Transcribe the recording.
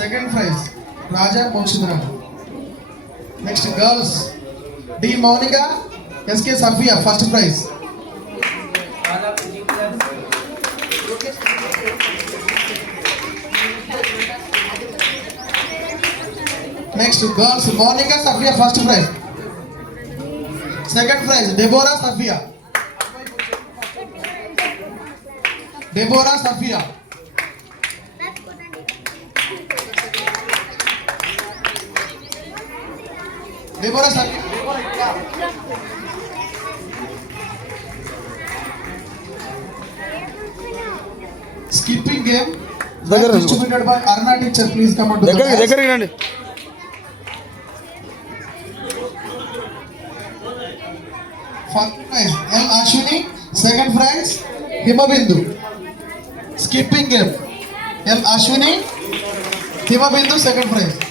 Second prize, Raja Mokshidra. Next, girls, D. Monica, SK Safia, first prize. Next, girls, Monica Safia, first prize. Second prize, Deborah Safia. Deborah Safia. Deborah Safia. Skipping game. Distributed by Arna teacher. Please come on to the match. First prize, M. Ashwini. Second prize, Himabindu. Skipping game, M. Ashwini, Himabindu, second prize.